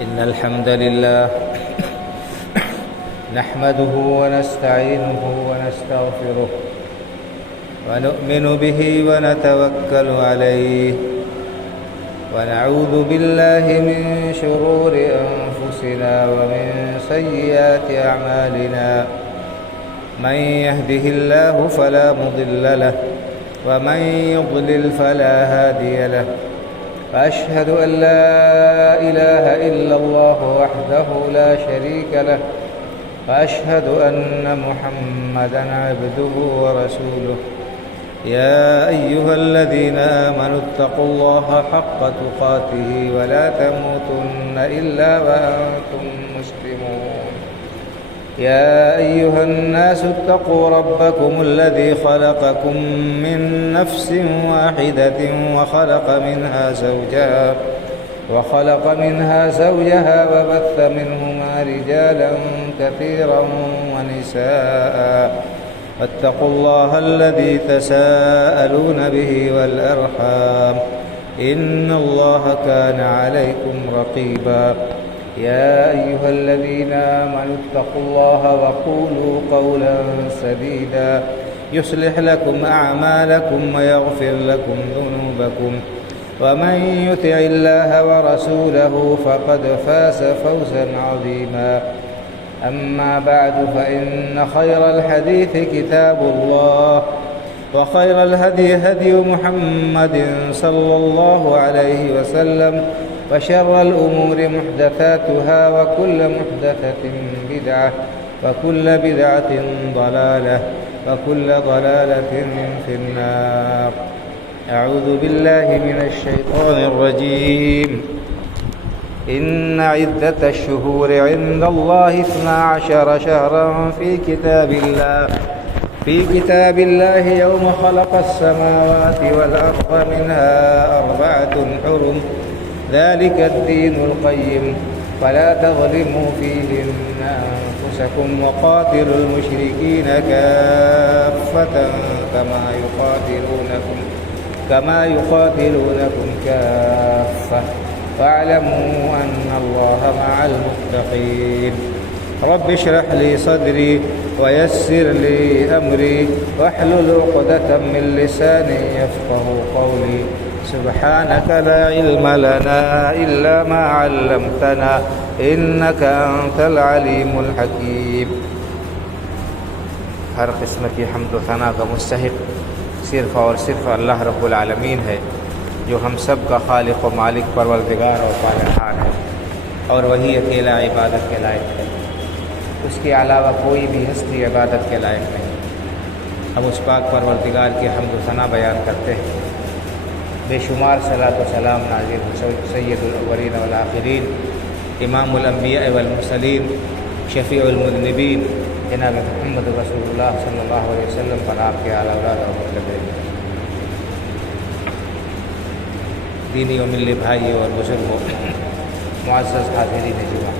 إن الحمد لله نحمده ونستعينه ونستغفره ونؤمن به ونتوكل عليه ونعوذ بالله من شرور أنفسنا ومن سيئات أعمالنا من يهده الله فلا مضل له ومن يضلل فلا هادي له وأشهد أن لا إله إلا الله وحده لا شريك له وأشهد أن محمدًا عبده ورسوله يا أيها الذين آمنوا اتقوا الله حق تقاته ولا تموتن إلا وأنتم مسلمون يا أيها الناس اتقوا ربكم الذي خلقكم من نفس واحدة وخلق منها زوجها وبث منهما رجالا كثيرا ونساء واتقوا الله الذي تساءلون به والأرحام إن الله كان عليكم رقيبا يا أيها الذين آمنوا اتقوا الله وقولوا قولا سديدا يصلح لكم أعمالكم ويغفر لكم ذنوبكم ومن يطع الله ورسوله فقد فاز فوزا عظيما أما بعد فإن خير الحديث كتاب الله وخير الهدي هدي محمد صلى الله عليه وسلم وشر الأمور محدثاتها وكل محدثة بدعة وكل بدعة ضلالة وكل ضلالة في النار أعوذ بالله من الشيطان الرجيم إن عدة الشهور عند الله 12 شهرا في كتاب الله يوم خلق السماوات والأرض منها 4 حرم ذلك الدين القيم فلا تظلموا فيهن أنفسكم وقاتلوا المشركين كافة كما يقاتلونكم كافة واعلموا أن الله مع المتقين رب اشرح لي صدري ويسر لي أمري واحلل عقدة من لساني يفقه قولي سبحانك لا علم لنا إلا ما علمتنا إنك أنت العليم الحكيم. ہر قسم کی حمد و ثنا کا مستحق صرف اور صرف اللہ رب العالمین ہے جو ہم سب کا خالق و مالک پروردگار اور پالنہار ہے، اور وہی اکیلا عبادت کے لائق ہے، اس کے علاوہ کوئی بھی ہستی عبادت کے لائق نہیں۔ ہم اس پاک پروردگار کی حمد و ثنا بیان کرتے ہیں، بے شمار صلاۃ و سلام نازل سید الاولین والآخرین، امام الانبیاء والمرسلین، شفیع المذنبین جناب محمد رسول اللہ صلی اللہ علیہ وسلم پر، آپ کے اعلیٰ اولاد اور مطلب دینی و ملی بھائی اور بزرگوں، معزز حاضرین جمعہ،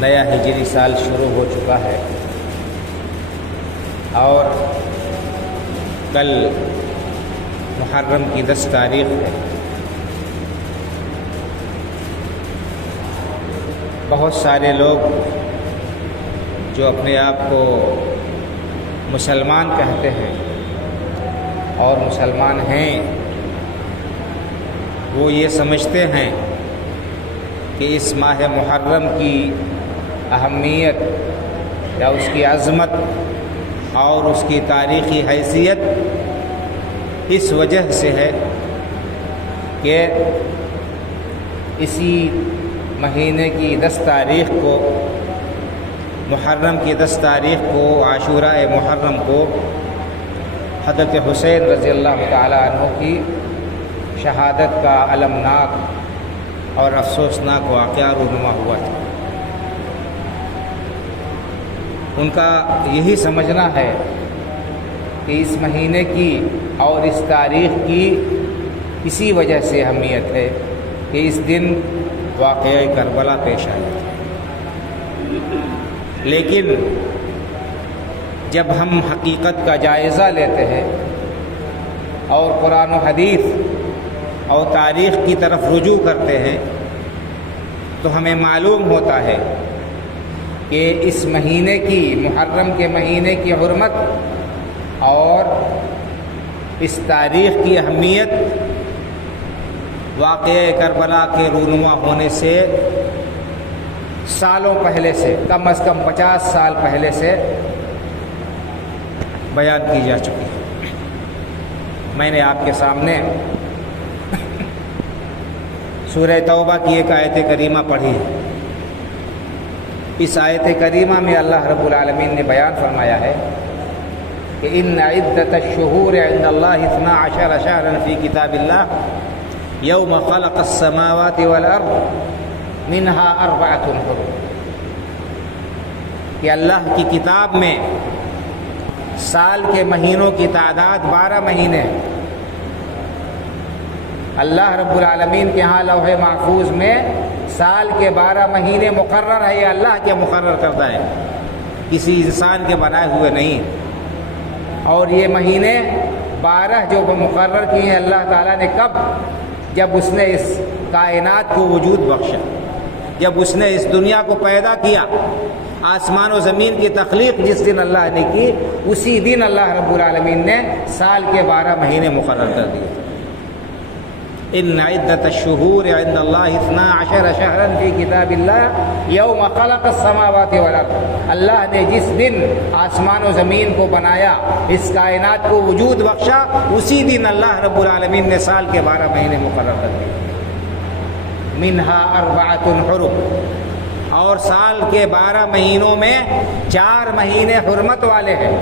نیا ہجری سال شروع ہو چکا ہے اور کل محرم کی 10 تاریخ ہے۔ بہت سارے لوگ جو اپنے آپ کو مسلمان کہتے ہیں اور مسلمان ہیں، وہ یہ سمجھتے ہیں کہ اس ماہ محرم کی اہمیت یا اس کی عظمت اور اس کی تاریخی حیثیت اس وجہ سے ہے کہ اسی مہینے کی 10 تاریخ کو، محرم کی 10 تاریخ کو، عاشوراء محرم کو حضرت حسین رضی اللہ تعالیٰ عنہ کی شہادت کا المناک اور افسوسناک واقعہ رونما ہوا تھا۔ ان کا یہی سمجھنا ہے کہ اس مہینے کی اور اس تاریخ کی اسی وجہ سے اہمیت ہے کہ اس دن واقعہ کربلا پیش آیا تھا۔ لیکن جب ہم حقیقت کا جائزہ لیتے ہیں اور قرآن و حدیث اور تاریخ کی طرف رجوع کرتے ہیں تو ہمیں معلوم ہوتا ہے کہ اس مہینے کی، محرم کے مہینے کی حرمت اور اس تاریخ کی اہمیت واقعہ کربلا کے رونما ہونے سے سالوں پہلے سے، کم از کم 50 سال پہلے سے بیان کی جا چکی ہے۔ میں نے آپ کے سامنے سورہ توبہ کی ایک آیت کریمہ پڑھی ہے۔ اس آیت کریمہ میں اللہ رب العالمین نے بیان فرمایا ہے کہ ان عدۃ الشہور عند اللہ 12 شہرا فی کتاب اللہ یوم خلق السماوات والارض منها 4 حرم، کہ اللہ کی کتاب میں سال کے مہینوں کی تعداد 12 مہینے ہیں۔ اللہ رب العالمین کے ہاں لوح محفوظ میں سال کے 12 مہینے مقرر ہے، یہ اللہ کے مقرر کرتا ہے، کسی انسان کے بنائے ہوئے نہیں۔ اور یہ مہینے 12 جو مقرر کیے ہیں اللہ تعالیٰ نے کب؟ جب اس نے اس کائنات کو وجود بخشا، جب اس نے اس دنیا کو پیدا کیا، آسمان و زمین کی تخلیق جس دن اللہ نے کی، اسی دن اللہ رب العالمین نے سال کے 12 مہینے مقرر کر دیے۔ ان عدۃ الشہور عند اللہ 12 شہرا فی کتاب اللہ یوم خلق السماوات والارض، اللہ نے جس دن آسمان و زمین کو بنایا، اس کائنات کو وجود بخشا، اسی دن اللہ رب العالمین نے سال کے 12 مہینے مقرر کر دیے۔ منہا 4 حرم، اور سال کے 12 مہینوں میں 4 مہینے حرمت والے ہیں،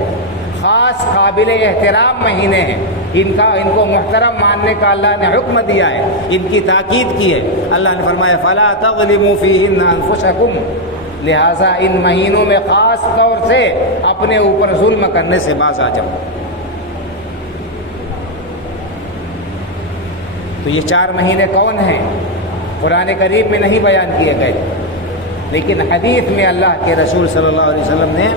خاص قابل احترام مہینے ہیں، ان کو محترم ماننے کا اللہ نے حکم دیا ہے، ان کی تاکید کی ہے۔ اللہ نے فرمایا فلا تظلموا فیہن انفسکم، لہٰذا ان مہینوں میں خاص طور سے اپنے اوپر ظلم کرنے سے باز آ جاؤ۔ تو یہ 4 مہینے کون ہیں؟ قرآن کریم میں نہیں بیان کیے گئے، لیکن حدیث میں اللہ کے رسول صلی اللہ علیہ وسلم نے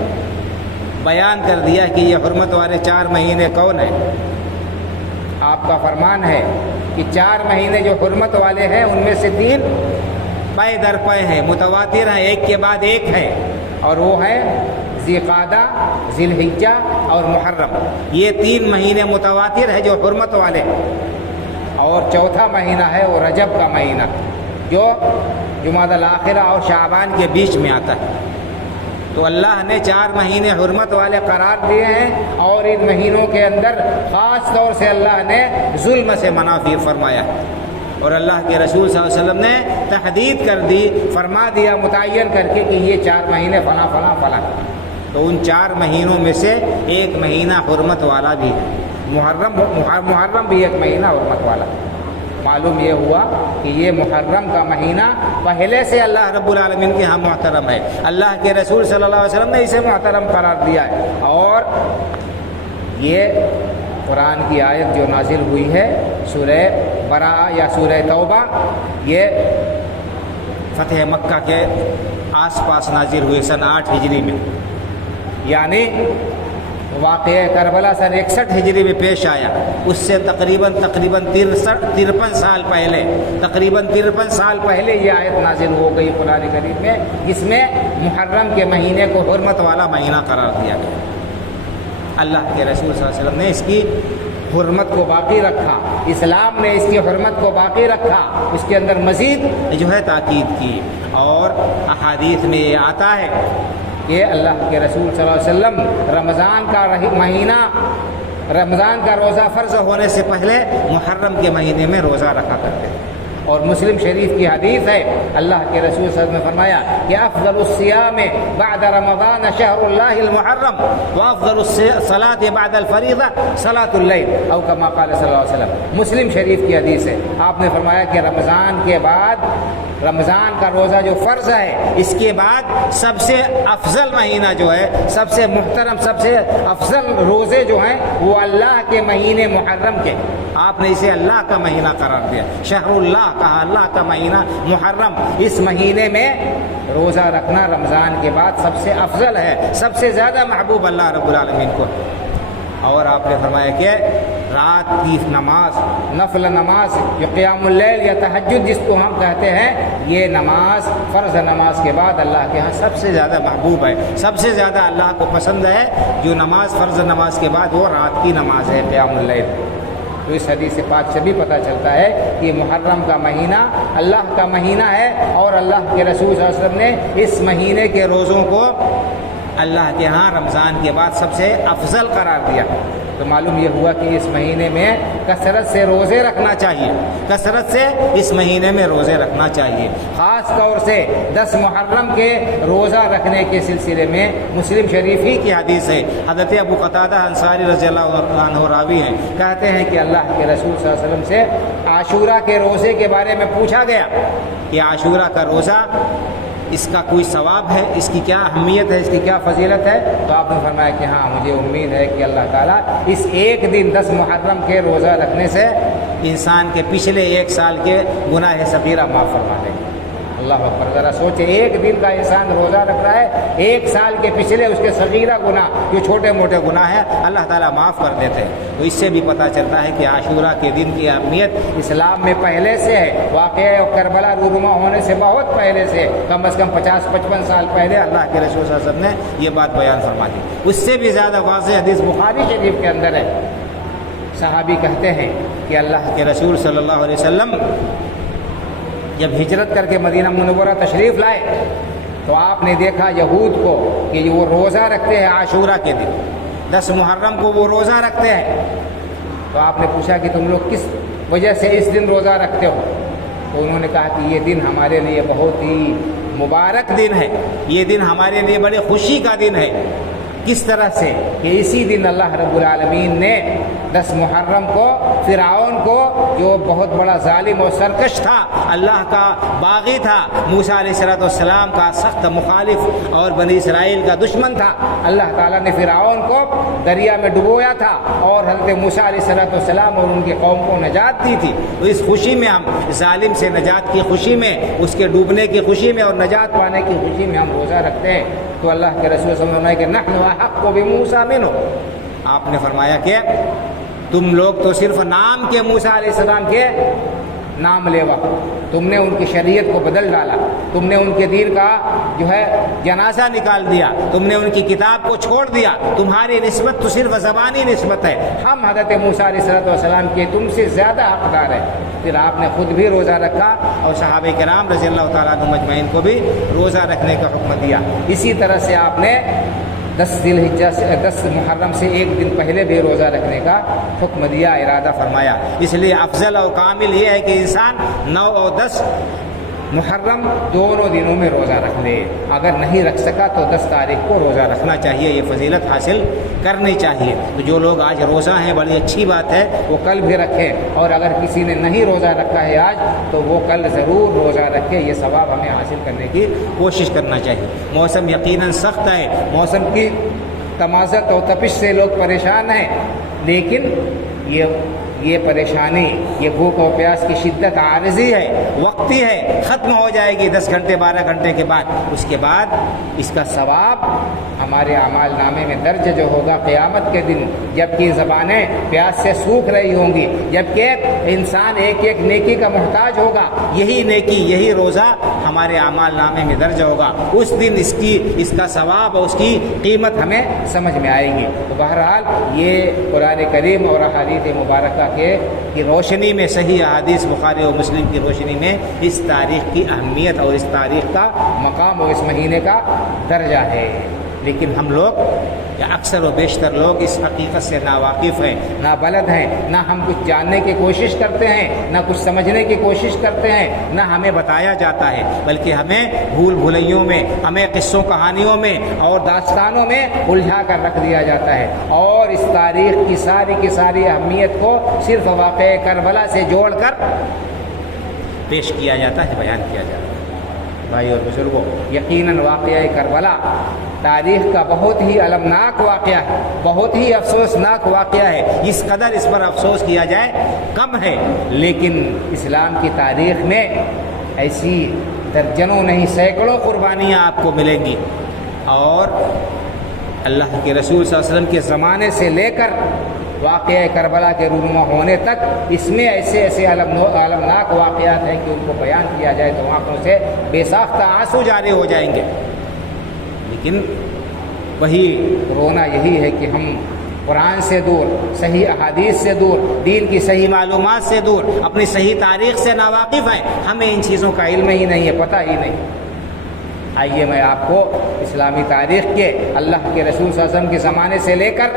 بیان کر دیا کہ یہ حرمت والے 4 مہینے کون ہیں۔ آپ کا فرمان ہے کہ 4 مہینے جو حرمت والے ہیں ان میں سے 3 پے در پے ہیں، متواتر ہیں، ایک کے بعد ایک ہے، اور وہ ہے ذی قعدہ، ذی الحجہ اور محرم۔ یہ 3 مہینے متواتر ہے جو حرمت والے ہیں، اور چوتھا مہینہ ہے وہ رجب کا مہینہ جو جمادی الاخرہ اور شعبان کے بیچ میں آتا ہے۔ تو اللہ نے 4 مہینے حرمت والے قرار دیے ہیں، اور ان مہینوں کے اندر خاص طور سے اللہ نے ظلم سے منع فرمایا ہے، اور اللہ کے رسول صلی اللہ علیہ وسلم نے تحدید کر دی، فرما دیا متعین کر کے کہ یہ 4 مہینے فلاں فلاں فلاں۔ تو ان 4 مہینوں میں سے ایک مہینہ حرمت والا بھی ہے، محرم بھی ایک مہینہ حرمت والا۔ معلوم یہ ہوا کہ یہ محرم کا مہینہ پہلے سے اللہ رب العالمین کے ہاں محترم ہے، اللہ کے رسول صلی اللہ علیہ وسلم نے اسے محترم قرار دیا ہے۔ اور یہ قرآن کی آیت جو نازل ہوئی ہے سورہ براءہ یا سورہ توبہ، یہ فتح مکہ کے آس پاس نازل ہوئی سن 8 ہجری میں، یعنی واقعہ کربلا سن 61 ہجری میں پیش آیا، اس سے تقریباً 53 سال پہلے، تقریباً 53 سال پہلے یہ آیت نازل ہو گئی قرآن کریم میں، جس میں محرم کے مہینے کو حرمت والا مہینہ قرار دیا گیا۔ اللہ کے رسول صلی اللہ علیہ وسلم نے اس کی حرمت کو باقی رکھا، اسلام نے اس کی حرمت کو باقی رکھا، اس کے اندر مزید جو ہے تاکید کی۔ اور احادیث میں یہ آتا ہے کہ اللہ کے رسول صلی اللہ علیہ وسلم رمضان کا مہینہ، رمضان کا روزہ فرض ہونے سے پہلے محرم کے مہینے میں روزہ رکھا کرتے تھے۔ اور مسلم شریف کی حدیث ہے، اللہ کے رسول صلی اللہ علیہ وسلم نے فرمایا کہ افضل الصیام بعد رمضان شہر اللہ المحرم وافضل الصلاة بعد الفریضہ صلاة اللیل او کما قال صلی اللہ علیہ وسلم۔ مسلم شریف کی حدیث ہے، آپ نے فرمایا کہ رمضان کے بعد، رمضان کا روزہ جو فرض ہے، اس کے بعد سب سے افضل مہینہ جو ہے، سب سے محترم، سب سے افضل روزے جو ہیں وہ اللہ کے مہینے محرم کے، آپ نے اسے اللہ کا مہینہ قرار دیا، شہر اللہ کہا، اللہ کا مہینہ محرم۔ اس مہینے میں روزہ رکھنا رمضان کے بعد سب سے افضل ہے، سب سے زیادہ محبوب اللہ رب العالمین کو۔ اور آپ نے فرمایا کہ رات کی نماز، نفل نماز، جو قیام اللیل یا تہجد جس کو ہم کہتے ہیں، یہ نماز فرض نماز کے بعد اللہ کے ہاں سب سے زیادہ محبوب ہے، سب سے زیادہ اللہ کو پسند ہے جو نماز فرض نماز کے بعد وہ رات کی نماز ہے، قیام اللیل۔ تو اس حدیث پاک سے بھی پتہ چلتا ہے کہ محرم کا مہینہ اللہ کا مہینہ ہے، اور اللہ کے رسول صلی اللہ علیہ وسلم نے اس مہینے کے روزوں کو اللہ کے ہاں رمضان کے بعد سب سے افضل قرار دیا۔ تو معلوم یہ ہوا کہ اس مہینے میں کثرت سے روزے رکھنا چاہیے، کثرت سے اس مہینے میں روزے رکھنا چاہیے۔ خاص طور سے 10 محرم کے روزہ رکھنے کے سلسلے میں مسلم شریف ہی کی حدیث ہے، حضرت ابو قتادہ انصاری رضی اللہ عنہ راوی ہیں، کہتے ہیں کہ اللہ کے رسول صلی اللہ علیہ وسلم سے عاشورہ کے روزے کے بارے میں پوچھا گیا کہ عاشورہ کا روزہ اس کا کوئی ثواب ہے، اس کی کیا اہمیت ہے، اس کی کیا فضیلت ہے؟ تو آپ نے فرمایا کہ ہاں مجھے امید ہے کہ اللہ تعالیٰ اس ایک دن 10 محرم کے روزہ رکھنے سے انسان کے پچھلے 1 سال کے گناہ صغیرہ معاف فرما دے گا۔ اللہ اکبر، ذرا سوچے، ایک دن کا انسان روزہ رکھ رہا ہے، 1 سال کے پچھلے اس کے صغیرہ گناہ، جو چھوٹے موٹے گناہ ہیں، اللہ تعالیٰ معاف کر دیتے ہیں۔ تو اس سے بھی پتہ چلتا ہے کہ عاشورہ کے دن کی اہمیت اسلام میں پہلے سے ہے، واقعہ کربلا رونما ہونے سے بہت پہلے سے، کم از کم 50-55 سال پہلے اللہ کے رسول صلی اللہ علیہ وسلم نے یہ بات بیان فرما دی۔ اس سے بھی زیادہ واضح حدیث بخاری شریف کے اندر ہے، صحابی کہتے ہیں کہ اللہ کے رسول صلی اللہ علیہ وسلم جب ہجرت کر کے مدینہ منورہ تشریف لائے تو آپ نے دیکھا یہود کو کہ وہ روزہ رکھتے ہیں عاشورہ کے دن، 10 محرم کو وہ روزہ رکھتے ہیں۔ تو آپ نے پوچھا کہ تم لوگ کس وجہ سے اس دن روزہ رکھتے ہو؟ تو انہوں نے کہا کہ یہ دن ہمارے لیے بہت ہی مبارک دن ہے، یہ دن ہمارے لیے بڑی خوشی کا دن ہے۔ کس طرح سے کہ اسی دن اللہ رب العالمین نے 10 محرم کو فرعون کو، جو بہت بڑا ظالم اور سرکش تھا، اللہ کا باغی تھا، موسیٰ علیہ السلام کا سخت مخالف اور بنی اسرائیل کا دشمن تھا، اللہ تعالیٰ نے فرعون کو دریا میں ڈبویا تھا اور حضرت موسیٰ علیہ السلام اور ان کی قوم کو نجات دی تھی۔ تو اس خوشی میں ہم ظالم سے نجات کی خوشی میں، اس کے ڈوبنے کی خوشی میں اور نجات پانے کی خوشی میں ہم روزہ رکھتے ہیں۔ تو اللہ کے رسول صلی اللہ علیہ وسلم نے کہ نحن احق بموسیٰ منہ، آپ نے فرمایا کہ تم لوگ تو صرف نام کے موسیٰ علیہ السلام کے نام لیوا، تم نے ان کی شریعت کو بدل ڈالا، تم نے ان کے دین کا جو ہے جنازہ نکال دیا، تم نے ان کی کتاب کو چھوڑ دیا، تمہاری نسبت تو صرف زبانی نسبت ہے، ہم حضرت موسیٰ علیہ السلام کے تم سے زیادہ حقدار ہیں۔ پھر آپ نے خود بھی روزہ رکھا اور صحابہ کرام رضی اللہ تعالیٰ عنہ مجمعین کو بھی روزہ رکھنے کا حکم دیا۔ اسی طرح سے آپ نے 10 محرم سے 1 دن پہلے بھی روزہ رکھنے کا حکم دیا، ارادہ فرمایا۔ اس لیے افضل اور کامل یہ ہے کہ انسان 9 اور 10 محرم دونوں دنوں میں روزہ رکھ لے، اگر نہیں رکھ سکا تو 10 تاریخ کو روزہ رکھنا چاہیے، یہ فضیلت حاصل کرنی چاہیے۔ تو جو لوگ آج روزہ ہیں بڑی اچھی بات ہے، وہ کل بھی رکھیں، اور اگر کسی نے نہیں روزہ رکھا ہے آج تو وہ کل ضرور روزہ رکھے، یہ ثواب ہمیں حاصل کرنے کی کوشش کرنا چاہیے۔ موسم یقیناً سخت ہے، موسم کی تمازت اور تپش سے لوگ پریشان ہیں، لیکن یہ پریشانی، یہ بھوک اور پیاس کی شدت عارضی ہے، وقتی ہے، ختم ہو جائے گی 10 گھنٹے 12 گھنٹے کے بعد۔ اس کے بعد اس کا ثواب ہمارے اعمال نامے میں درج جو ہوگا قیامت کے دن، جبکہ زبانیں پیاس سے سوکھ رہی ہوں گی، جبکہ انسان ایک ایک نیکی کا محتاج ہوگا، یہی نیکی، یہی روزہ ہمارے اعمال نامے میں درج ہوگا۔ اس دن اس کا ثواب اور اس کی قیمت ہمیں سمجھ میں آئے گی۔ تو بہرحال یہ قرآن کریم اور احادیث مبارکہ کی روشنی میں، صحیح احادیث بخاری اور مسلم کی روشنی میں اس تاریخ کی اہمیت اور اس تاریخ کا مقام اور اس مہینے کا درجہ ہے۔ لیکن ہم لوگ یا اکثر و بیشتر لوگ اس حقیقت سے ناواقف ہیں، نابلد ہیں، نہ ہم کچھ جاننے کی کوشش کرتے ہیں، نہ کچھ سمجھنے کی کوشش کرتے ہیں، نہ ہمیں بتایا جاتا ہے، بلکہ ہمیں بھول بھلیوں میں، ہمیں قصوں کہانیوں میں اور داستانوں میں الجھا کر رکھ دیا جاتا ہے، اور اس تاریخ کی ساری اہمیت کو صرف واقعہ کربلا سے جوڑ کر پیش کیا جاتا ہے، بیان کیا جاتا ہے۔ بھائی اور بزرگوں، یقیناً واقعہ کربلا تاریخ کا بہت ہی المناک واقعہ ہے، بہت ہی افسوسناک واقعہ ہے۔ اس قدر اس پر افسوس کیا جائے کم ہے، لیکن اسلام کی تاریخ میں ایسی درجنوں نہیں سینکڑوں قربانیاں آپ کو ملیں گی، اور اللہ کے رسول صلی اللہ علیہ وسلم کے زمانے سے لے کر واقعہ کربلا کے رونما ہونے تک اس میں ایسے ایسے المناک واقعات ہیں کہ ان کو بیان کیا جائے تو آنکھوں سے بے ساختہ آنسو جاری ہو جائیں گے. لیکن وہی رونا یہی ہے کہ ہم قرآن سے دور، صحیح احادیث سے دور، دین کی صحیح معلومات سے دور، اپنی صحیح تاریخ سے ناواقف ہیں. ہمیں ان چیزوں کا علم ہی نہیں ہے، پتہ ہی نہیں. آئیے میں آپ کو اسلامی تاریخ کے، اللہ کے رسول صلی اللہ علیہ وسلم کے زمانے سے لے کر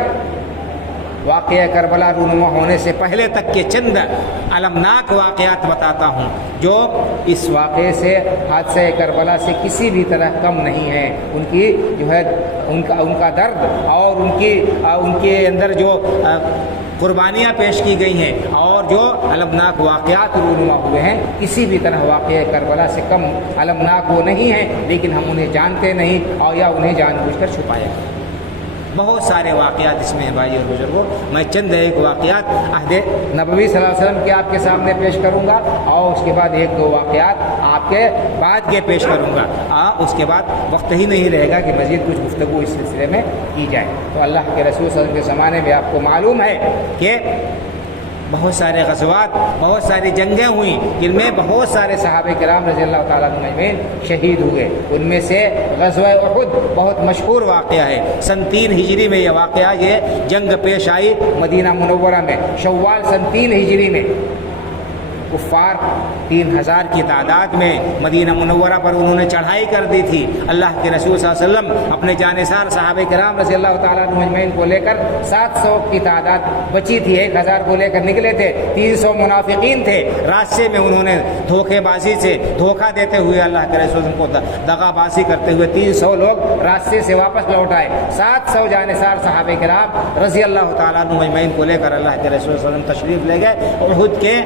واقعہ کربلا رونما ہونے سے پہلے تک کے چند المناک واقعات بتاتا ہوں جو اس واقعے سے، حادثہ کربلا سے کسی بھی طرح کم نہیں ہیں. ان کی جو ہے ان کا درد اور ان کے اندر جو قربانیاں پیش کی گئی ہیں اور جو المناک واقعات رونما ہوئے ہیں کسی بھی طرح واقعہ کربلا سے کم المناک وہ نہیں ہیں، لیکن ہم انہیں جانتے نہیں اور یا انہیں جان بوجھ کر چھپایا. بہت سارے واقعات اس میں ہیں بھائی اور بزرگوں. میں چند ایک واقعات عہد نبوی صلی اللہ علیہ وسلم کے آپ کے سامنے پیش کروں گا اور اس کے بعد ایک دو واقعات آپ کے بعد کے پیش کروں گا. اس کے بعد وقت ہی نہیں رہے گا کہ مزید کچھ گفتگو اس سلسلے میں کی جائے. تو اللہ کے رسول صلی اللہ علیہ وسلم کے زمانے میں آپ کو معلوم ہے کہ بہت سارے غزوات، بہت ساری جنگیں ہوئیں جن میں بہت سارے صحابہ کرام رضی اللہ تعالیٰ عنہم اجمعین شہید ہوئے. ان میں سے غزوہ احد بہت مشہور واقعہ ہے. سن 3 ہجری میں یہ واقعہ، یہ جنگ پیش آئی مدینہ منورہ میں. شوال سن 3 ہجری میں کفار 3000 کی تعداد میں مدینہ منورہ پر انہوں نے چڑھائی کر دی تھی. اللہ کے رسول صلی اللہ علیہ وسلم اپنے جانثار صحابہ کرام رضی اللہ تعالیٰ عنہم اجمعین کو لے کر 700 کی تعداد بچی تھی، 1000 کو لے کر نکلے تھے. 300 منافقین تھے. راستے میں انہوں نے دھوکے بازی سے، دھوکہ دیتے ہوئے اللہ کے رسول کو دغا بازی کرتے ہوئے 300 لوگ راستے سے واپس لوٹ آئے. 700 جانثار صحابہ کرام رضی اللہ تعالیٰ عنہم اجمعین کو لے کر اللہ کے رسول صلی اللہ علیہ وسلم تشریف لے گئے. احد کے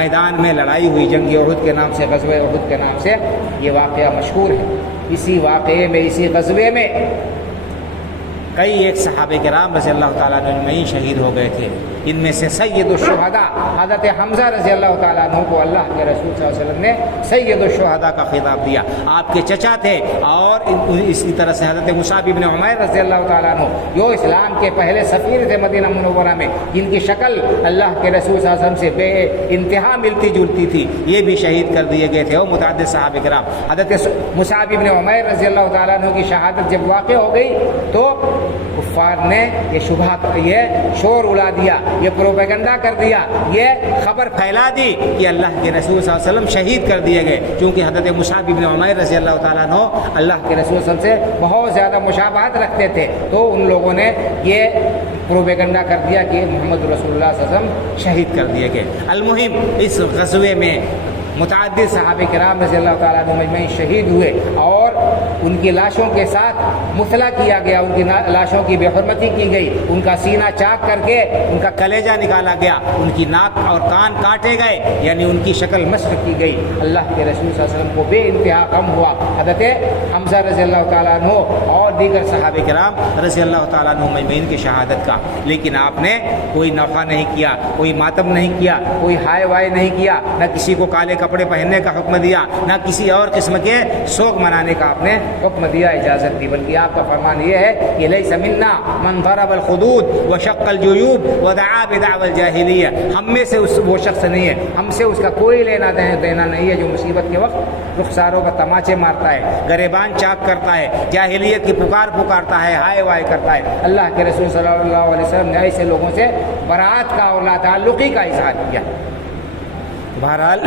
میدان میں لڑائی ہوئی، جنگ احد کے نام سے، غزوہ احد کے نام سے یہ واقعہ مشہور ہے. اسی واقعے میں، اسی غزوے میں کئی ایک صحابہ کرام رضی اللہ تعالیٰ عنہ شہید ہو گئے تھے. ان میں سے سید الشہداء حضرت حمزہ رضی اللہ تعالیٰ عنہ کو اللہ کے رسول صلی اللہ علیہ وسلم نے سید الشہداء کا خطاب دیا. آپ کے چچا تھے. اور اسی طرح سے حضرت مصعب بن عمیر رضی اللہ تعالیٰ عنہ جو اسلام کے پہلے سفیر تھے مدینہ منورہ میں، جن کی شکل اللہ کے رسول صلی اللہ علیہ وسلم سے بے انتہا ملتی جلتی تھی، یہ بھی شہید کر دیے گئے تھے. اور متعدد صحابہ کرام. حضرت مصعب بن عمیر رضی اللہ تعالیٰ عنہ کی شہادت جب واقع ہو گئی تو کفار نے یہ شور اڑا دیا، یہ پروپیگنڈا کر دیا، یہ خبر پھیلا دی کہ اللہ کے رسول صلی اللہ علیہ وسلم شہید کر دیے گئے. چونکہ حضرت مصعب بن عمیر رضی اللہ تعالیٰ عنہ اللہ کے رسول صلی اللہ علیہ وسلم سے بہت زیادہ مشابہت رکھتے تھے، تو ان لوگوں نے یہ پروپیگنڈا کر دیا کہ محمد رسول اللہ صلی اللہ علیہ وسلم شہید کر دیے گئے. المہم اس غزوے میں متعدد صحابہ کرام رضی اللہ تعالیٰ عنہ مجمعین شہید ہوئے اور ان کی لاشوں کے ساتھ مثلا کیا گیا، ان کی لاشوں کی بے حرمتی کی گئی، ان کا سینہ چاک کر کے ان کا کلیجہ نکالا گیا، ان کی ناک اور کان کاٹے گئے، یعنی ان کی شکل مسخ کی گئی. اللہ کے رسول صلی اللہ علیہ وسلم کو بے انتہا غم ہوا حضرت حمزہ رضی اللہ تعالیٰ عنہ اور دیگر صحابہ کرام رضی اللہ تعالیٰ عنہ مجمعین کی شہادت کا. لیکن آپ نے کوئی نوحہ نہیں کیا، کوئی ماتم نہیں کیا، کوئی ہائے وائے نہیں کیا، نہ کسی کو کالے کپڑے پہننے کا حکم دیا، نہ کسی اور قسم کے سوگ منانے کا آپ نے حکم دیا، اجازت دی. بلکہ آپ کا فرمان یہ ہے کہ لیس منا من ضرب الخدود وشق الجیوب ودعا بدعوى الجاہلیہ. ہم میں سے وہ شخص نہیں ہے، ہم سے اس کا کوئی لینا دینا نہیں ہے جو مصیبت کے وقت رخساروں کا تماچے مارتا ہے، گریبان چاک کرتا ہے، جاہلیت کی پکارتا ہے، ہائے وائے کرتا ہے. اللہ کے رسول صلی اللہ علیہ وسلم نے ایسے لوگوں سے برات کا اور لا تعلقی کا اظہار کیا. بہرحال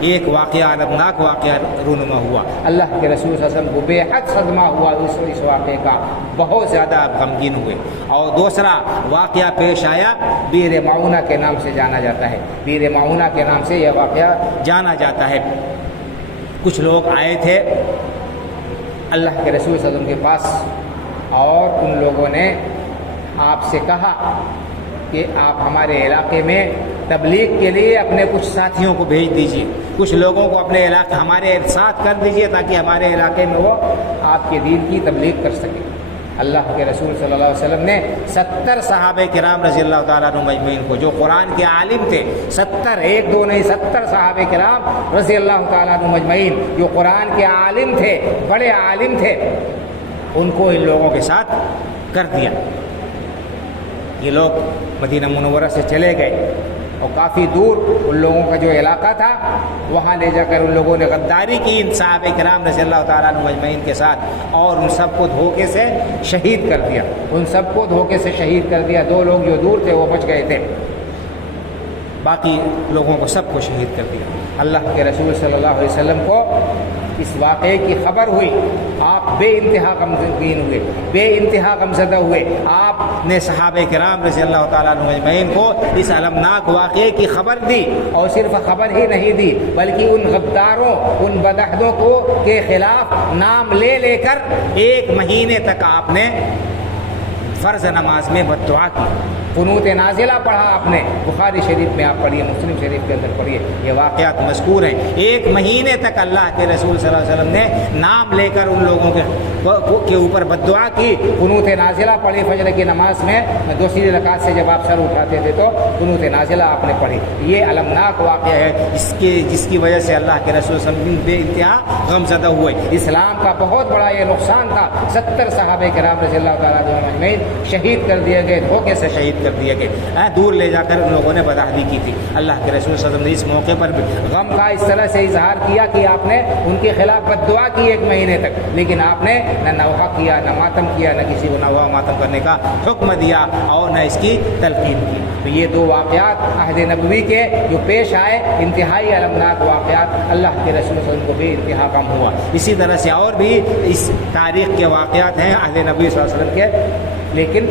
ایک واقعہ، المناک واقعہ رونما ہوا. اللہ کے رسول صلی اللہ علیہ وسلم کو بے حد صدمہ ہوا اس واقعے کا، بہت زیادہ غمگین ہوئے. اور دوسرا واقعہ پیش آیا، بیر معونہ کے نام سے جانا جاتا ہے. بیر معونہ کے نام سے یہ واقعہ جانا جاتا ہے. کچھ لوگ آئے تھے اللہ کے رسول صلی اللہ علیہ وسلم کے پاس اور ان لوگوں نے آپ سے کہا کہ آپ ہمارے علاقے میں تبلیغ کے لیے اپنے کچھ ساتھیوں کو بھیج دیجیے، کچھ لوگوں کو اپنے علاقے ہمارے ساتھ کر دیجیے تاکہ ہمارے علاقے میں وہ آپ کے دین کی تبلیغ کر سکے. اللہ کے رسول صلی اللہ علیہ وسلم نے 70 صحابہ کرام رضی اللہ تعالیٰ عنہ مجمعین کو، جو قرآن کے عالم تھے، 70 ایک دو نہیں 70 صحابہ کرام رضی اللہ تعالیٰ عنہ مجمعین جو قرآن کے عالم تھے، بڑے عالم تھے، ان کو ان لوگوں کے ساتھ کر دیا. یہ لوگ مدینہ منورہ سے چلے گئے اور کافی دور ان لوگوں کا جو علاقہ تھا وہاں لے جا کر ان لوگوں نے غداری کی ان صحابہ کرام رضی اللہ تعالیٰ عنہ اجمعین کے ساتھ، اور ان سب کو دھوکے سے شہید کر دیا، ان سب کو دھوکے سے شہید کر دیا۔ 2 لوگ جو دور تھے وہ بچ گئے تھے، باقی لوگوں کو سب کو شہید کر دیا۔ اللہ کے رسول صلی اللہ علیہ وسلم کو اس واقعے کی خبر ہوئی، آپ بے انتہا غمگین ہوئے، بے انتہا غمزدہ ہوئے۔ آپ نے صحابہ کرام رضی اللہ تعالیٰ عنہ اجمعین کو اس المناک واقعے کی خبر دی، اور صرف خبر ہی نہیں دی بلکہ ان غداروں، ان بدعہدوں کو کے خلاف نام لے لے کر 1 مہینے تک آپ نے فرض نماز میں بددعا کی، قنوت نازلہ پڑھا آپ نے، بخاری شریف میں آپ پڑھیے، مسلم شریف کے اندر پڑھیے، یہ واقعات مذکور ہیں۔ 1 مہینے تک اللہ کے رسول صلی اللہ علیہ وسلم نے نام لے کر ان لوگوں کے اوپر بددعا کی، قنوت نازلہ پڑھی فجر کی نماز میں 2 رکعت سے جب آپ سر اٹھاتے تھے تو قنوت نازلہ آپ نے پڑھی۔ یہ المناک واقعہ ہے جس کی وجہ سے اللہ کے رسول صلی اللہ علیہ وسلم بے انتہا غمزدہ ہوئے۔ اسلام کا بہت بڑا یہ نقصان تھا، 70 صحابہ کرام رضی اللہ تعالیٰ عنہ اجمعین شہید کر دیے گئے، دھوکے سے شہید کر دیے گئے، دور لے جا کر ان لوگوں نے بدعہدی کی تھی۔ اللہ کے رسول صلی اللہ علیہ وسلم نے اس موقع پر بھی غم کا اس طرح سے اظہار کیا کہ آپ نے ان کے خلاف بددعا کی 1 مہینے تک، لیکن آپ نے نہ نوحہ کیا، نہ ماتم کیا، نہ کسی کو نوحہ ماتم کرنے کا حکم دیا اور نہ اس کی تلقین کی۔ تو یہ 2 واقعات عہد نبوی کے جو پیش آئے، انتہائی المناک واقعات، اللہ کے رسول صلی اللہ علیہ وسلم کو بھی انتہا غم ہوا۔ اسی طرح سے اور بھی اس تاریخ کے واقعات ہیں عہد نبی صلی اللہ علیہ وسلم کے، لیکن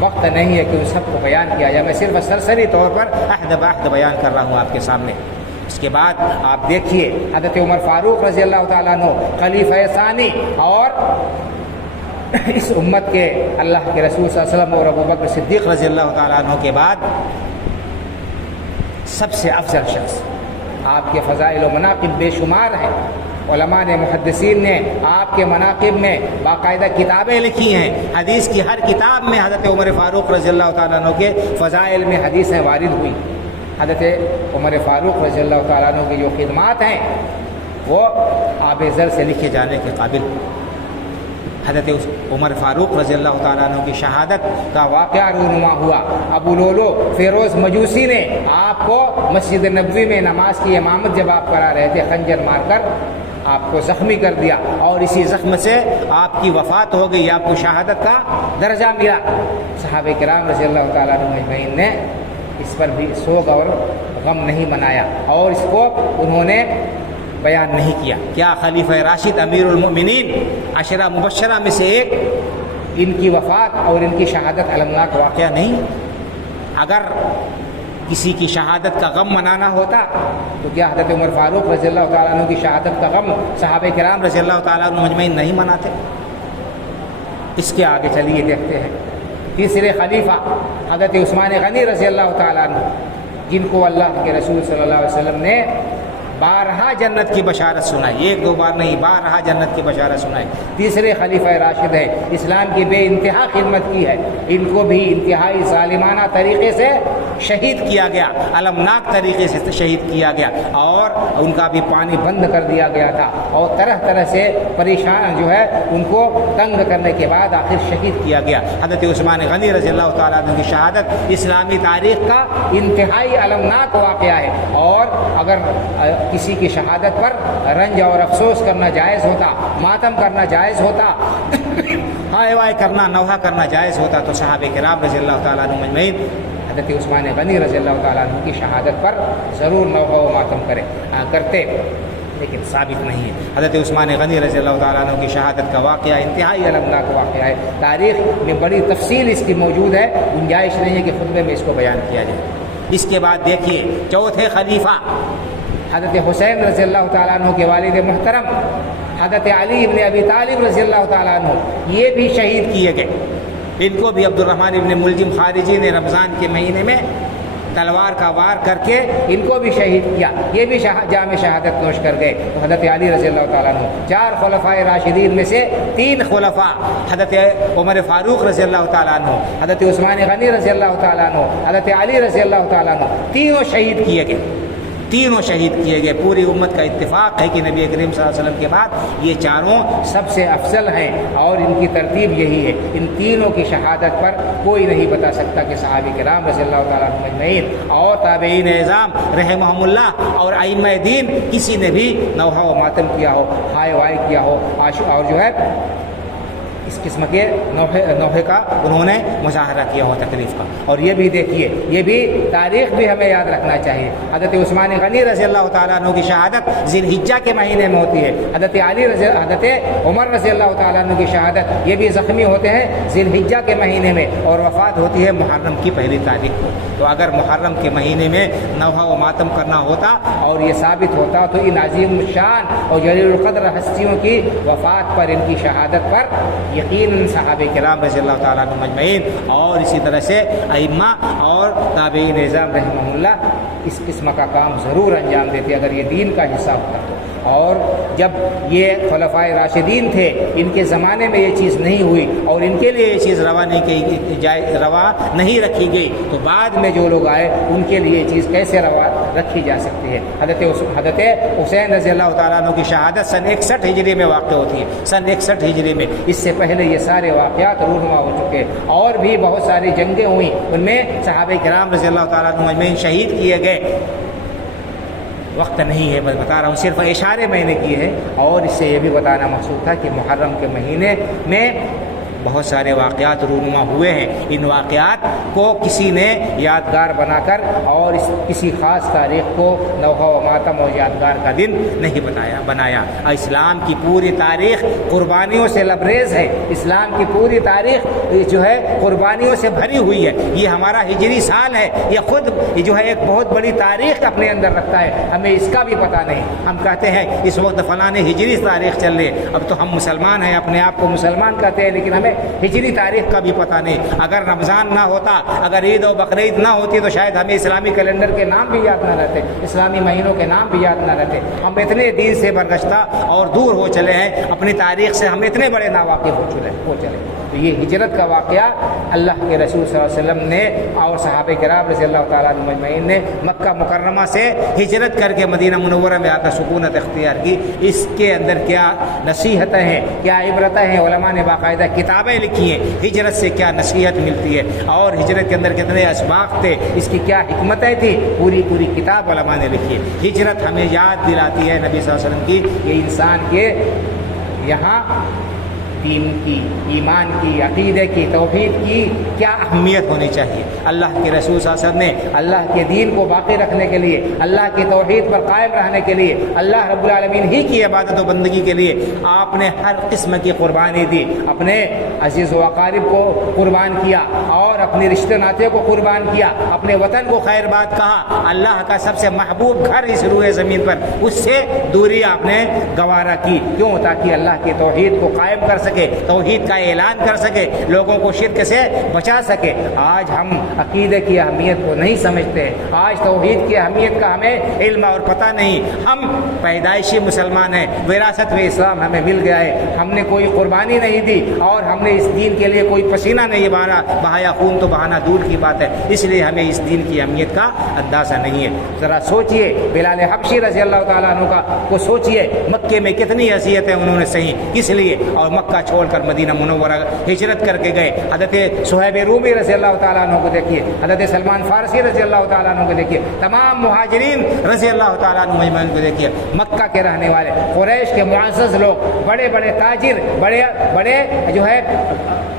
وقت نہیں ہے کہ ان سب کو بیان کیا جائے، میں صرف سرسری طور پر عہد بعہد بیان کر رہا ہوں آپ کے سامنے۔ اس کے بعد آپ دیکھیے حضرت عمر فاروق رضی اللہ تعالیٰ عنہ خلیفہ ثانی اور اس امت کے اللہ کے رسول صلی اللہ علیہ وسلم اور ابوبکر صدیق رضی اللہ تعالیٰ عنہ کے بعد سب سے افضل شخص، آپ کے فضائل و مناقب بے شمار ہیں۔ علماء نے، محدثین نے آپ کے مناقب میں باقاعدہ کتابیں لکھی ہیں، حدیث کی ہر کتاب میں حضرت عمر فاروق رضی اللہ تعالیٰ عنہ کے فضائل میں حدیثیں وارد ہوئی۔ حضرت عمر فاروق رضی اللہ تعالیٰ عنہ کی جو خدمات ہیں وہ آب زر سے لکھے جانے کے قابل۔ حضرت عمر فاروق رضی اللہ تعالیٰ عنہ کی شہادت کا واقعہ رونما ہوا۔ ابو لولو فیروز مجوسی نے آپ کو مسجد نبوی میں نماز کی امامت جب آپ کرا رہے تھے خنجر مار کر آپ کو زخمی کر دیا، اور اسی زخم سے آپ کی وفات ہو گئی، آپ کو شہادت کا درجہ ملا۔ صحابہ کرام رضی اللہ تعالیٰ عنہ اجمعین نے اس پر بھی سوگ اور غم نہیں منایا، اور اس کو انہوں نے بیان نہیں کیا۔ کیا خلیفہ راشد امیر المؤمنین 10 مبشرہ میں سے ایک ان کی وفات اور ان کی شہادت المناک واقعہ نہیں؟ اگر کسی کی شہادت کا غم منانا ہوتا تو کیا حضرت عمر فاروق رضی اللہ تعالیٰ عنہ کی شہادت کا غم صحابہ کرام رضی اللہ تعالیٰ عنہ اجمعین نہیں مناتے؟ اس کے آگے چلیے دیکھتے ہیں تیسرے خلیفہ حضرت عثمان غنی رضی اللہ تعالیٰ عنہ، جن کو اللہ کے رسول صلی اللہ علیہ وسلم نے بارہا جنت کی بشارت سنائی، 1-2 بار نہیں، بارہا جنت کی بشارت سنائی۔ تیسرے خلیفہ راشد ہے، اسلام کی بے انتہا خدمت کی ہے، ان کو بھی انتہائی ظالمانہ طریقے سے شہید کیا گیا، المناک طریقے سے شہید کیا گیا، اور ان کا بھی پانی بند کر دیا گیا تھا، اور طرح طرح سے پریشان جو ہے ان کو تنگ کرنے کے بعد آخر شہید کیا گیا۔ حضرت عثمان غنی رضی اللہ تعالیٰ عنہ کی شہادت اسلامی تاریخ کا انتہائی المناک واقعہ ہے، اور اگر کسی کی شہادت پر رنج اور افسوس کرنا جائز ہوتا، ماتم کرنا جائز ہوتا، ہائے وائے کرنا، نوحہ کرنا جائز ہوتا، تو صحابہ کرام رضی اللہ تعالیٰ عنہ اجمعین حضرت عثمان غنی رضی اللہ تعالیٰ عنہ کی شہادت پر ضرور نوحہ و ماتم کرتے، لیکن ثابت نہیں ہے۔ حضرت عثمان غنی رضی اللہ تعالیٰ عنہ کی شہادت کا واقعہ انتہائی المناک واقعہ ہے، تاریخ میں بڑی تفصیل اس کی موجود ہے، گنجائش نہیں ہے کہ خطبے میں اس کو بیان کیا جائے۔ اس کے بعد دیکھیے چوتھے خلیفہ حضرت حسین رضی اللہ تعالیٰ عنہ کے والد محترم حضرت علی ابن ابی طالب رضی اللہ تعالیٰ عنہ، یہ بھی شہید کیے گئے۔ ان کو بھی عبد الرحمن ابن ملجم خارجی نے رمضان کے مہینے میں تلوار کا وار کر کے ان کو بھی شہید کیا، یہ بھی جام شہادت نوش کر گئے۔ تو حضرت علی رضی اللہ تعالیٰ عنہ 4 خلفائے راشدین میں سے 3 خلفاء حضرت عمر فاروق رضی اللہ تعالیٰ عنہ، حضرت عثمان غنی رضی اللہ تعالیٰ عنہ، حضرت علی رضی اللہ تعالیٰ عنہ، تینوں شہید کیے گئے۔ تینوں شہید کیے گئے۔ پوری امت کا اتفاق ہے کہ نبی کریم صلی اللہ علیہ وسلم کے بعد یہ چاروں سب سے افضل ہیں اور ان کی ترتیب یہی ہے۔ ان تینوں کی شہادت پر کوئی نہیں بتا سکتا کہ صحابہ کرام رضی اللہ تعالیٰ عنہم اجمعین اور تابعین اعظام رحمہم اللہ اور ائمہ دین کسی نے بھی نوحہ و ماتم کیا ہو، ہائے وائے کیا ہو اور جو ہے اس قسم کے نوحے کا انہوں نے مظاہرہ کیا ہو، تکلیف کا۔ اور یہ بھی دیکھیے، یہ بھی تاریخ بھی ہمیں یاد رکھنا چاہیے۔ حضرت عثمان غنی رضی اللہ تعالیٰ عنہ کی شہادت ذی الحجہ کے مہینے میں ہوتی ہے۔ حضرت عمر رضی اللہ تعالیٰ عنہ کی شہادت یہ بھی زخمی ہوتے ہیں ذی الحجہ کے مہینے میں، اور وفات ہوتی ہے محرم کی پہلی تاریخ کو۔ تو اگر محرم کے مہینے میں نوحہ و ماتم کرنا ہوتا اور یہ ثابت ہوتا تو ان عظیم الشان اور جلیل القدر ہستیوں کی وفات پر، ان کی شہادت پر یقیناً صحابہ کرام رضی اللہ تعالیٰ عنہم اجمعین اور اسی طرح سے ائمہ اور تابعین اعظام رحمہ اللہ اس قسم کا کام ضرور انجام دیتے اگر یہ دین کا حصہ ہوتا تو۔ اور جب یہ خلفائے راشدین تھے، ان کے زمانے میں یہ چیز نہیں ہوئی اور ان کے لیے یہ چیز روا نہیں رکھی گئی، تو بعد میں جو لوگ آئے ان کے لیے یہ چیز کیسے روا رکھی جا سکتی ہے؟ حضرت حسین رضی اللہ تعالیٰ عنہ کی شہادت سن 61 ہجری میں واقع ہوتی ہے، سن 61 ہجری میں۔ اس سے پہلے یہ سارے واقعات رونما ہو چکے، اور بھی بہت ساری جنگیں ہوئیں، ان میں صحابہ کرام رضی اللہ تعالیٰ عنہ اجمعین شہید کیے گئے۔ وقت نہیں ہے، بس بتا رہا ہوں، صرف اشارے میں نے کیے ہیں۔ اور اس سے یہ بھی بتانا مقصود تھا کہ محرم کے مہینے میں بہت سارے واقعات رونما ہوئے ہیں۔ ان واقعات کو کسی نے یادگار بنا کر اور کسی خاص تاریخ کو نوحہ و ماتم اور یادگار کا دن نہیں بنایا۔ اسلام کی پوری تاریخ قربانیوں سے لبریز ہے، اسلام کی پوری تاریخ جو ہے قربانیوں سے بھری ہوئی ہے۔ یہ ہمارا ہجری سال ہے، یہ خود جو ہے ایک بہت بڑی تاریخ اپنے اندر رکھتا ہے، ہمیں اس کا بھی پتہ نہیں۔ ہم کہتے ہیں اس وقت فلاں ہجری تاریخ چل رہی ہے، اب تو ہم مسلمان ہیں، اپنے آپ کو مسلمان کہتے ہیں، لیکن ہمیں ہجری تاریخ کا بھی پتہ نہیں۔ اگر رمضان نہ ہوتا، اگر عید و بقرعید نہ ہوتی تو شاید ہمیں اسلامی کیلنڈر کے نام بھی یاد نہ رہتے، اسلامی مہینوں کے نام بھی یاد نہ رہتے۔ ہم اتنے دین سے برگشتہ اور دور ہو چلے ہیں، اپنی تاریخ سے ہم اتنے بڑے ناواقف ہو چلے۔ تو یہ ہجرت کا واقعہ اللہ کے رسول صلی اللہ علیہ وسلم نے اور صحابہ کرام رضی اللہ تعالیٰ عنہم اجمعین نے مکہ مکرمہ سے ہجرت کر کے مدینہ منورہ میں آتا سکونت اختیار کی۔ اس کے اندر کیا نصیحتیں ہیں، کیا عبرتیں ہیں، علماء نے باقاعدہ کتابیں لکھی ہیں ہجرت سے کیا نصیحت ملتی ہے اور ہجرت کے اندر کتنے اسباق تھے، اس کی کیا حکمتیں تھیں، پوری کتاب علماء نے لکھی ہے۔ ہجرت ہمیں یاد دلاتی ہے نبی صلی اللہ علیہ وسلم کی، یہ انسان کے یہاں دین کی، ایمان کی، عقیدے کی، توحید کی کیا اہمیت ہونی چاہیے۔ اللہ کے رسول صلی اللہ علیہ وسلم نے اللہ کے دین کو باقی رکھنے کے لیے، اللہ کی توحید پر قائم رہنے کے لیے، اللہ رب العالمین ہی کی عبادت و بندگی کے لیے آپ نے ہر قسم کی قربانی دی، اپنے عزیز و اقارب کو قربان کیا اور اپنے رشتے ناطے کو قربان کیا، اپنے وطن کو خیر بات کہا، اللہ کا سب سے محبوب گھر اس روئے زمین پر، اس سے دوری آپ نے گوارا کی۔ کیوں؟ تاکہ اللہ کی توحید کو قائم کر سکے، توحید کا اعلان کر سکے، لوگوں کو شرک سے بچا سکے۔ آج ہم عقیدے کی اہمیت کو نہیں سمجھتے، آج توحید کی اہمیت کا ہمیں علم اور پتہ نہیں۔ ہم پیدائشی مسلمان ہیں، وراثت میں اسلام ہمیں مل گیا ہے، ہم نے کوئی قربانی نہیں دی اور ہم نے اس دین کے لیے کوئی پسینہ نہیں بہایا، خون تو بہانا دور کی بات ہے، اس لیے ہمیں اس دین کی اہمیت کا اندازہ نہیں ہے۔ ذرا سوچئے بلال حبشی رضی اللہ تعالیٰ عنہ کا کو سوچئے، مکے میں کتنی اذیتیں انہوں نے سہی، کس لیے؟ اور مکہ چھوڑ کر مدینہ منورہ ہجرت کر کے گئے۔ حضرت صہیب رومی رضی اللہ تعالیٰ عنہ کو دیکھیے، حضرت سلمان فارسی رضی اللہ تعالیٰ عنہ کو دیکھیے، تمام مہاجرین رضی اللہ تعالیٰ عنہ اجمعین کو دیکھیے، مکہ کے رہنے والے، قریش کے معزز لوگ، بڑے بڑے تاجر، بڑے جو ہے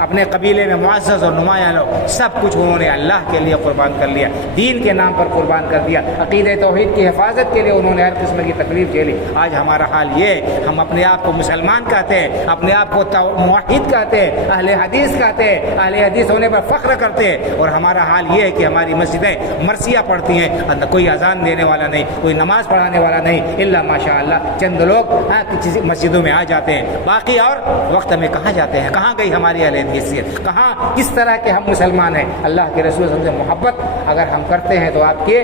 اپنے قبیلے میں معزز اور نمایاں لوگ، سب کچھ انہوں نے اللہ کے لیے قربان کر لیا، دین کے نام پر قربان کر دیا، عقیدہ توحید کی حفاظت کے لیے انہوں نے ہر قسم کی تکلیف جھیلی۔ آج ہمارا حال یہ ہے، ہم اپنے آپ کو مسلمان کہتے ہیں، اپنے آپ کو موحد کہتے ہیں، اہل حدیث کہتے ہیں، اہل حدیث ہونے پر فخر کرتے ہیں، اور ہمارا حال یہ ہے کہ ہماری مسجدیں مرثیہ پڑھتی ہیں، کوئی اذان دینے والا نہیں، کوئی نماز پڑھانے والا نہیں، الا ماشاء اللہ چند لوگ مسجدوں میں آ جاتے ہیں، باقی اور وقت میں کہاں جاتے ہیں؟ کہاں گئی ہماری اہل حیثیت، کہاں کس طرح کے ہم مسلمان ہیں. اللہ کے رسول صلی اللہ علیہ وسلم سے محبت اگر ہم کرتے ہیں تو آپ کے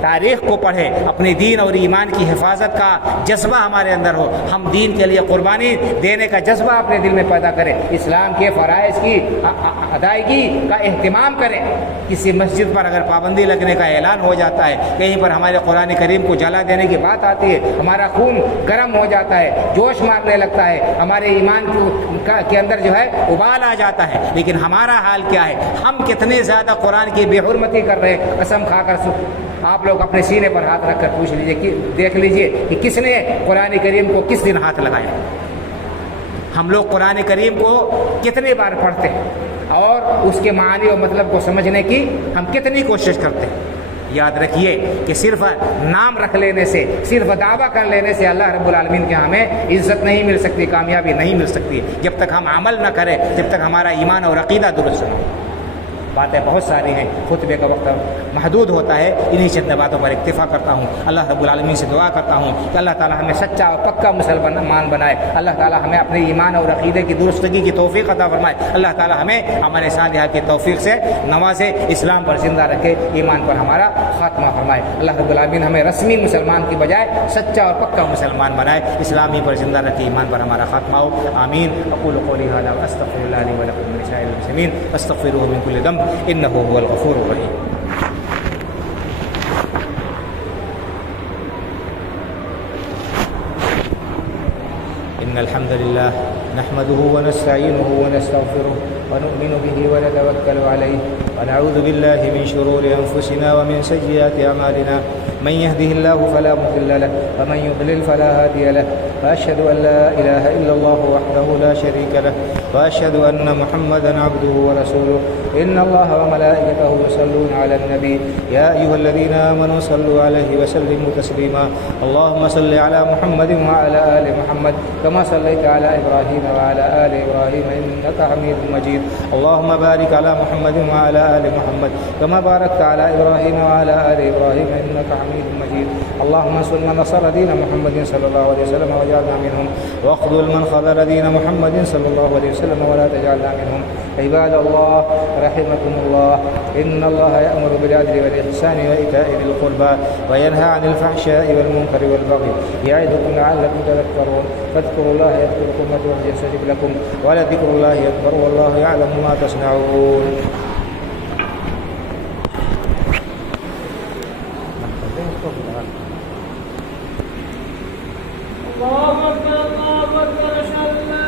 تاریخ کو پڑھیں، اپنے دین اور ایمان کی حفاظت کا جذبہ ہمارے اندر ہو، ہم دین کے لیے قربانی دینے کا جذبہ اپنے دل میں پیدا کریں، اسلام کے فرائض کی ادائیگی کا اہتمام کریں. کسی مسجد پر اگر پابندی لگنے کا اعلان ہو جاتا ہے، کہیں پر ہمارے قرآن کریم کو جلا دینے کی بات آتی ہے، ہمارا خون گرم ہو جاتا ہے، جوش مارنے لگتا ہے، ہمارے ایمان کے اندر جو ہے ابال آ جاتا ہے. لیکن ہمارا حال کیا ہے؟ ہم کتنے زیادہ قرآن کی بے حرمتی کر رہے ہیں. قسم کھا کر آپ لوگ اپنے سینے پر ہاتھ رکھ کر پوچھ لیجئے کہ دیکھ لیجئے کہ کس نے قرآن کریم کو کس دن ہاتھ لگایا. ہم لوگ قرآن کریم کو کتنے بار پڑھتے ہیں اور اس کے معنی اور مطلب کو سمجھنے کی ہم کتنی کوشش کرتے ہیں. یاد رکھیے کہ صرف نام رکھ لینے سے، صرف دعویٰ کر لینے سے اللہ رب العالمین کے ہمیں عزت نہیں مل سکتی، کامیابی نہیں مل سکتی جب تک ہم عمل نہ کریں، جب تک ہمارا ایمان اور عقیدہ درست نہ ہو. باتیں بہت ساری ہیں، خطبے کا وقت محدود ہوتا ہے، انہی چند باتوں پر اکتفا کرتا ہوں. اللہ رب العالمین سے دعا کرتا ہوں کہ اللہ تعالی ہمیں سچا اور پکا مسلمان بنائے. اللہ تعالی ہمیں اپنے ایمان اور عقیدے کی درستگی کی توفیق عطا فرمائے. اللہ تعالی ہمیں عمل صالحہ کی توفیق سے نوازے، اسلام پر زندہ رکھے، ایمان پر ہمارا خاتمہ فرمائے. اللہ رب العالمین ہمیں رسمی مسلمان کی بجائے سچا اور پکا مسلمان بنائے، اسلامی پر زندہ رکھے، ایمان پر ہمارا خاتمہ ہو. آمین. اقول قولی ھذا واستغفر اللہ لی ولکم ولسائر المسلمین فاستغفروہ من کل ذنب انہ هو الغفور الرحیم. ان الحمد لله نحمده ونستعينه ونستغفره ونؤمن به ونتوكل عليه ونعوذ بالله من شرور انفسنا ومن سيئات اعمالنا. من يهده الله فلا مضل له ومن يضلل فلا هادي له. واشهد ان لا اله الا الله وحده لا شريك له واشهد ان محمدا عبده ورسوله. ان الله وملائكته يصلون على النبي يا ايها الذين امنوا صلوا عليه وسلموا تسليما. اللهم صل على محمد وعلى ال محمد كما صليت على ابراهيم وعلى ال ابراهيم انك حميد مجيد. اللهم بارك على محمد وعلى ال محمد كما باركت على ابراهيم وعلى ال ابراهيم انك حميد مجيد. اللهم انصر من نصر دين محمد صلى الله عليه وسلم واجعلنا منهم، واخذل من خذل دين محمد صلى الله عليه وسلم ولا تجعلنا منهم. عباد الله رحمكم الله، ان الله يأمر بالعدل والإحسان وإيتاء ذي القربى وينهى عن الفحشاء والمنكر والبغي يعظكم لعلكم تذكرون. فاذكروا الله يذكركم وادعوه يستجب لكم ولذكر الله أكبر والله يعلم ما تصنعون. الله أكبر الله أكبر أشهد أن لا